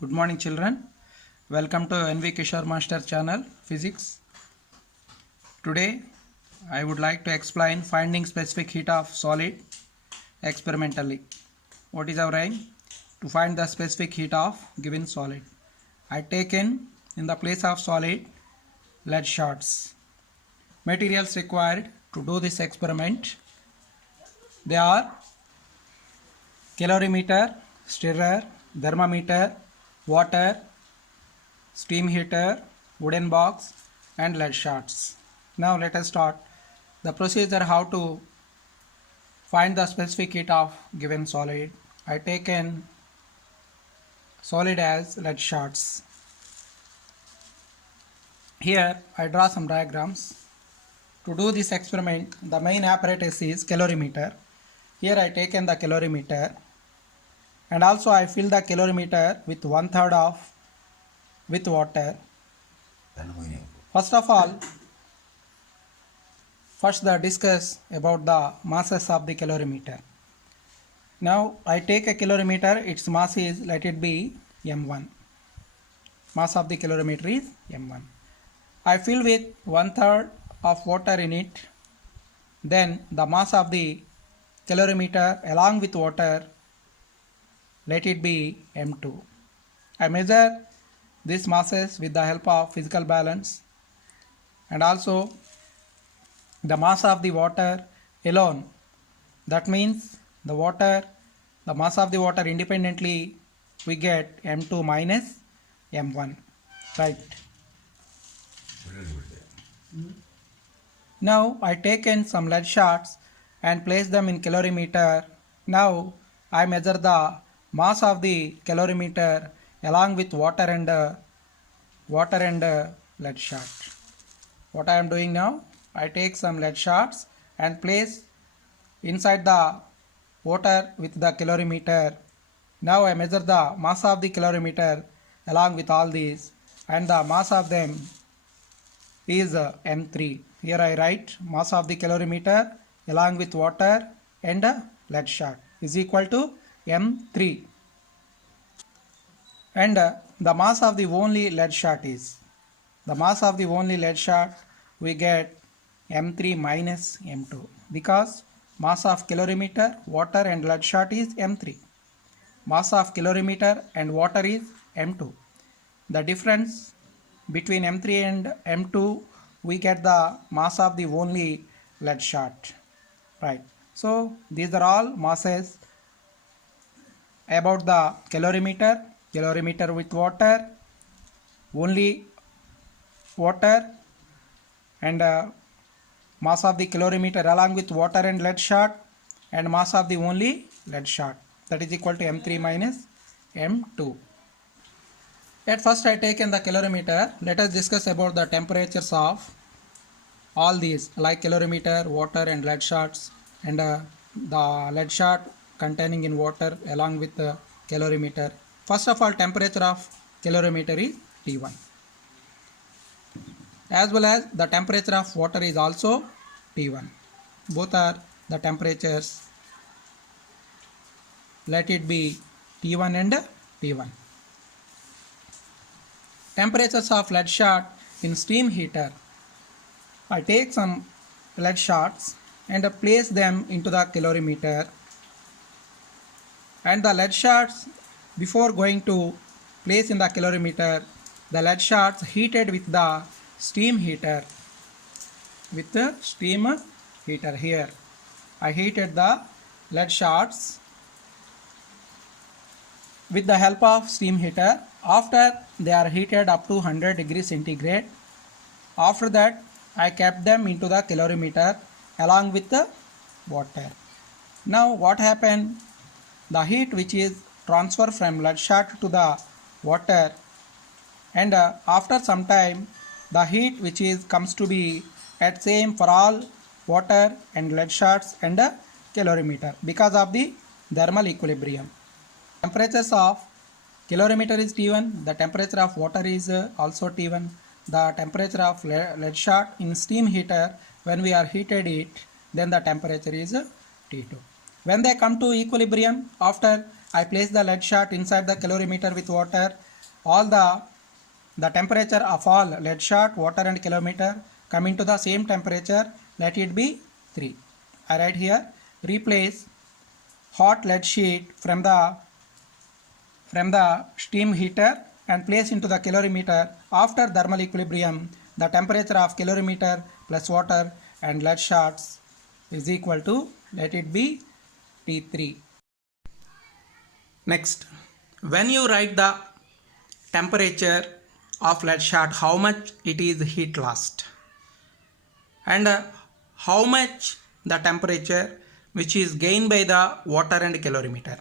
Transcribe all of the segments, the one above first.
Good morning children. Welcome to NV Kishore Master channel Physics. Today I would like to explain finding specific heat of solid experimentally. What is our aim? To find the specific heat of given solid. I taken in the place of solid lead shards. Materials required to do this experiment. They are calorimeter, stirrer, thermometer, water, steam heater, wooden box and lead shards. Now let us start the procedure how to find the specific heat of given solid. I taken solid as lead shards. Here I draw some diagrams. To do this experiment, the main apparatus is calorimeter. Here I taken the calorimeter and also I fill the calorimeter with 1/3 of with water. First of all, discuss about the masses of the calorimeter. Now I take a calorimeter, its mass is, let it be m1. Mass of the calorimeter is m1. I fill with 1/3 of water in it. Then the mass of the calorimeter along with water, let it be m2. I measure these masses with the help of physical balance, and also the mass of the water alone, that means the mass of the water independently, we get m2 minus m1, right? Now I taken some lead shards and place them in calorimeter. Now I measure the mass of the calorimeter along with water and lead shard. What I am doing now, I take some lead shards and place inside the water with the calorimeter. Now I measure the mass of the calorimeter along with all these, and the mass of them is m3. Here I write mass of the calorimeter along with water and lead shard is equal to m3. And the mass of the only lead shard is, we get m3 minus m2, because mass of calorimeter, water and lead shard is m3. Mass of calorimeter and water is m2. The difference between m3 and m2, we get the mass of the only lead shard, right? So these are all masses about the calorimeter with water, only water, and mass of the calorimeter along with water and lead shard, and mass of the only lead shard, that is equal to m3 minus m2. At first I taken the calorimeter. Let us discuss about the temperatures of all these, like calorimeter, water and lead shards, and the lead shard containing in water along with the calorimeter. First of all, temperature of calorimeter is T1, as well as the temperature of water is also T1. Both are the temperatures, let it be T1 and T1. Temperatures of lead shard in steam heater. I take some lead shards and place them into the calorimeter, and the lead shards, before going to place in the calorimeter, the lead shards heated with the steam heater. Here I heated the lead shards with the help of steam heater. After they are heated up to 100 degrees centigrade, after that I kept them into the calorimeter along with the water. Now what happened? The heat which is transferred from lead shard to the water, and after some time the heat which is comes to be at same for all water and lead shards and calorimeter, because of the thermal equilibrium. Temperatures of calorimeter is T1, the temperature of water is also T1. The temperature of lead shard in steam heater, when we are heated it, then the temperature is T2. When they come to equilibrium, after I place the lead shot inside the calorimeter with water. All the temperature of all lead shot, water and calorimeter coming to the same temperature. Let it be 3. I write here, replace hot lead sheet from the steam heater and place into the calorimeter. After thermal equilibrium, the temperature of calorimeter plus water and lead shots is equal to, let it be T3. Next, when you write the temperature of lead shot, how much it is heat lost, and how much the temperature which is gained by the water and calorimeter.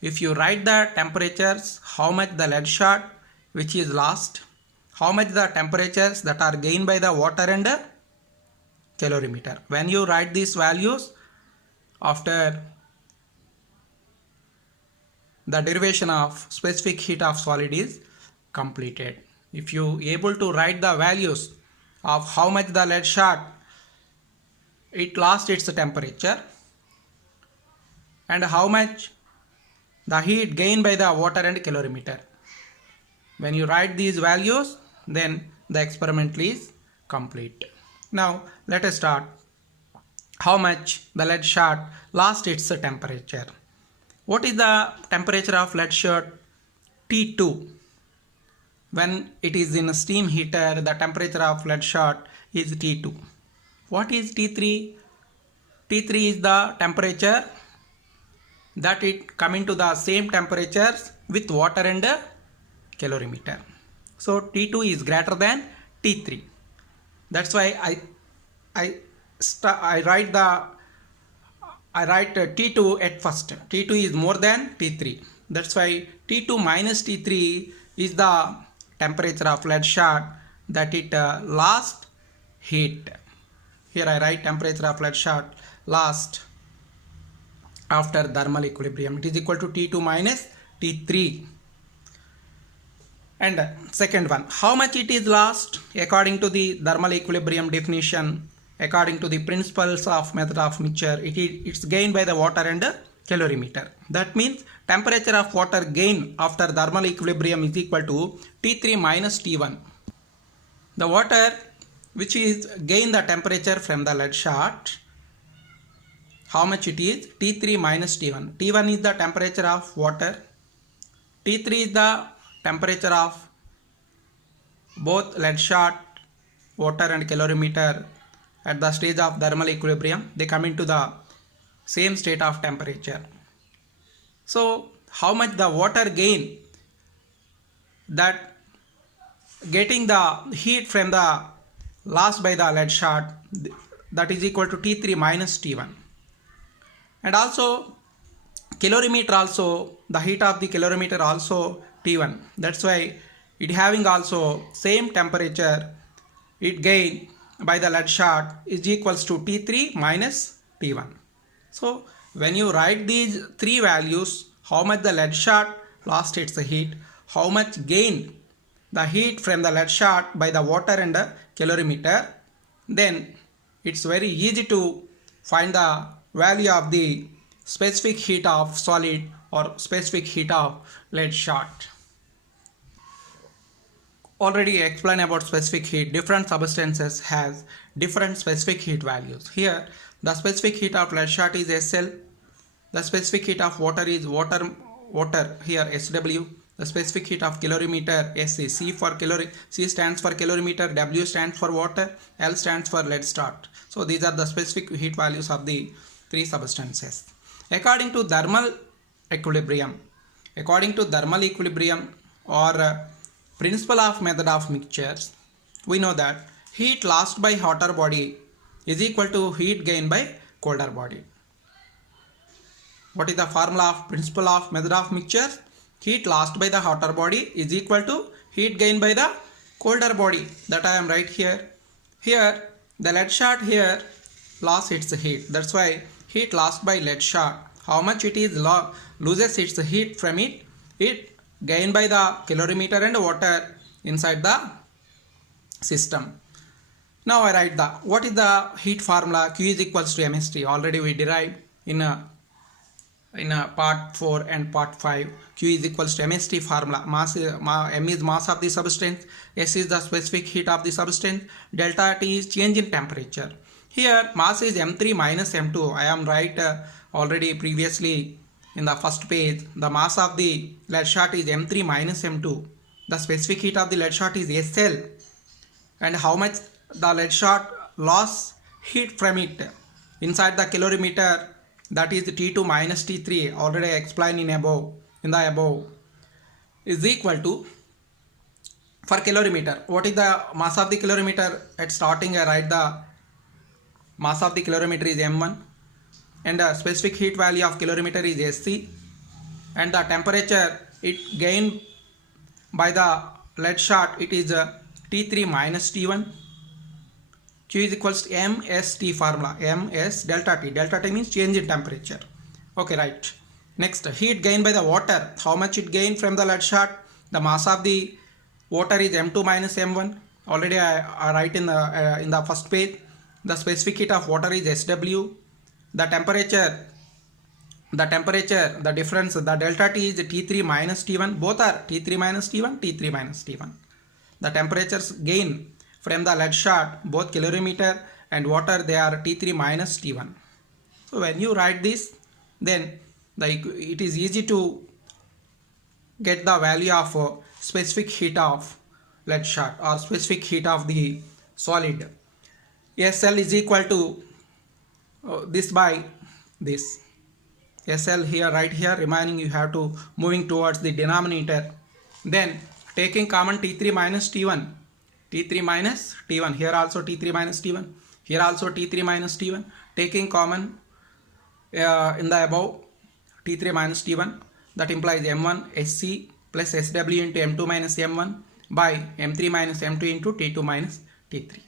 If you write the temperatures, how much the lead shot which is lost, how much the temperatures that are gained by the water and calorimeter. When you write these values, after the derivation of specific heat of solid is completed. If you able to write the values of how much the lead shot it lost its temperature and how much the heat gained by the water and calorimeter. When you write these values, then the experiment is complete. Now let us start. How much the lead shot lost its temperature. What is the temperature of lead shot? T2. When it is in a steam heater, the temperature of lead shot is T2. What is T3? T3 is the temperature that it coming to the same temperatures with water and calorimeter. So T2 is greater than T3. That's why I write T2 at first. T2 is more than T3. That's why T2 minus T3 is the temperature of lead shot that it lost heat. Here I write temperature of lead shot lost after thermal equilibrium. It is equal to T2 minus T3. And second one, how much it is lost according to the thermal equilibrium definition, according to the principles of method of mixture, it's gained by the water and calorimeter. That means temperature of water gain after thermal equilibrium is equal to T3 minus T1. The water which is gain the temperature from the lead shot, how much it is? T3 minus T1. T1 is the temperature of water. T3 is the temperature of both lead shot, water and calorimeter at the stage of thermal equilibrium. They come into the same state of temperature. So how much the water gain, that getting the heat from the lost by the lead shot, that is equal to T3 minus T1. And also calorimeter also, the heat of the calorimeter also T1. That's why it having also same temperature, it gain by the lead shot is equals to T3 minus T1. So when you write these three values, how much the lead shot lost its heat, how much gain the heat from the lead shot by the water and the calorimeter, then it's very easy to find the value of the specific heat of solid or specific heat of lead shot. Already explained about specific heat. Different substances has different specific heat values. Here the specific heat of lead shot is SL. The specific heat of water is water here SW. The specific heat of calorimeter SC. C stands for calorimeter, W stands for water, L stands for lead shot. So these are the specific heat values of the three substances. According to thermal equilibrium or principle of method of mixtures, we know that heat lost by hotter body is equal to heat gained by colder body. What is the formula of principle of method of mixture? Heat lost by the hotter body is equal to heat gained by the colder body. That I am right here. Here the lead shot here lost its heat. That's why heat lost by lead shot, how much it is loses its heat from it, it gained by the calorimeter and water inside the system. Now I write what is the heat formula? Q is equals to mst. Already we derived in in part 4 and part 5. Q is equals to MST formula. M is mass of the substance, S is the specific heat of the substance, delta T is change in temperature. Here mass is M3 minus M2. I am right already previously in the first page. The mass of the lead shot is M3 minus M2. The specific heat of the lead shot is SL. And how much the lead shot loss heat from it inside the calorimeter, that is T2 minus T3, already explained in the above, is equal to, for calorimeter, what is the mass of the calorimeter? At starting I write the mass of the calorimeter is M1 and the specific heat value of calorimeter is SC, and the temperature it gained by the lead shot, it is T3 minus T1. Q is equals to MST formula. MS delta T. Delta T means change in temperature. Okay, right. Next, heat gained by the water. How much it gained from the lead shot? The mass of the water is M2 minus M1. Already I write in the first page. The specific heat of water is SW. The temperature, the difference, the delta T is T3 minus T1. Both are T3 minus T1, T3 minus T1. The temperatures gain from the lead shot, both calorimeter and water, they are T3 minus T1. So when you write this, then it is easy to get the value of specific heat of lead shot or specific heat of the solid. SL is equal to this by this. SL here, right here, remaining you have to moving towards the denominator. Then taking common T3 minus T1. T3 minus T1, here also T3 minus T1, here also T3 minus T1, taking common in the above T3 minus T1, that implies M1 SC plus SW into M2 minus M1 by M3 minus M2 into T2 minus T3.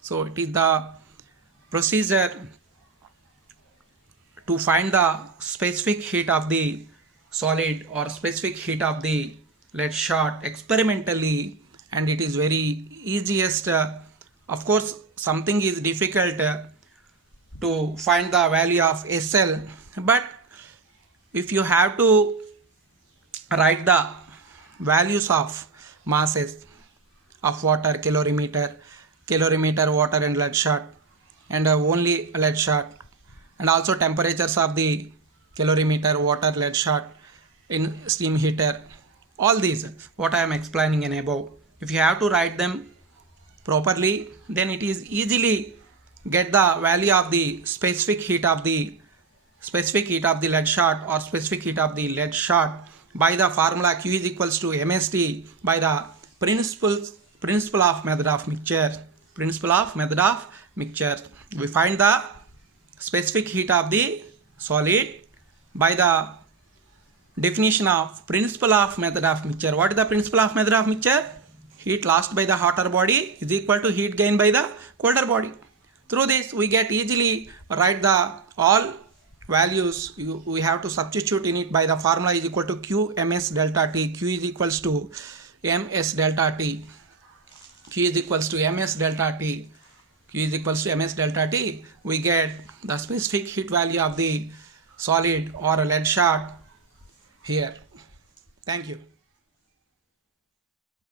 So it is the procedure to find the specific heat of the solid or specific heat of the lead shot experimentally, and it is very easiest. Of course something is difficult to find the value of SL, but if you have to write the values of masses of water, calorimeter, water and lead shot, and only lead shot, and also temperatures of the calorimeter, water, lead shot in steam heater, all these what I am explaining in above, if you have to write them properly, then it is easily get the value of the specific heat of the lead shot or specific heat of the lead shot by the formula Q is equals to MST by the principle of method of mixture. We find the specific heat of the solid by the definition of principle of method of mixture. What is the principle of method of mixture? Heat lost by the hotter body is equal to heat gained by the colder body. Through this we get easily write the all values. We have to substitute in it by the formula is equal to Q ms delta T. Q is equals to ms delta T. Q is equals to ms delta T. Q is equals to ms delta T. We get the specific heat value of the solid or a lead shot here. Thank you.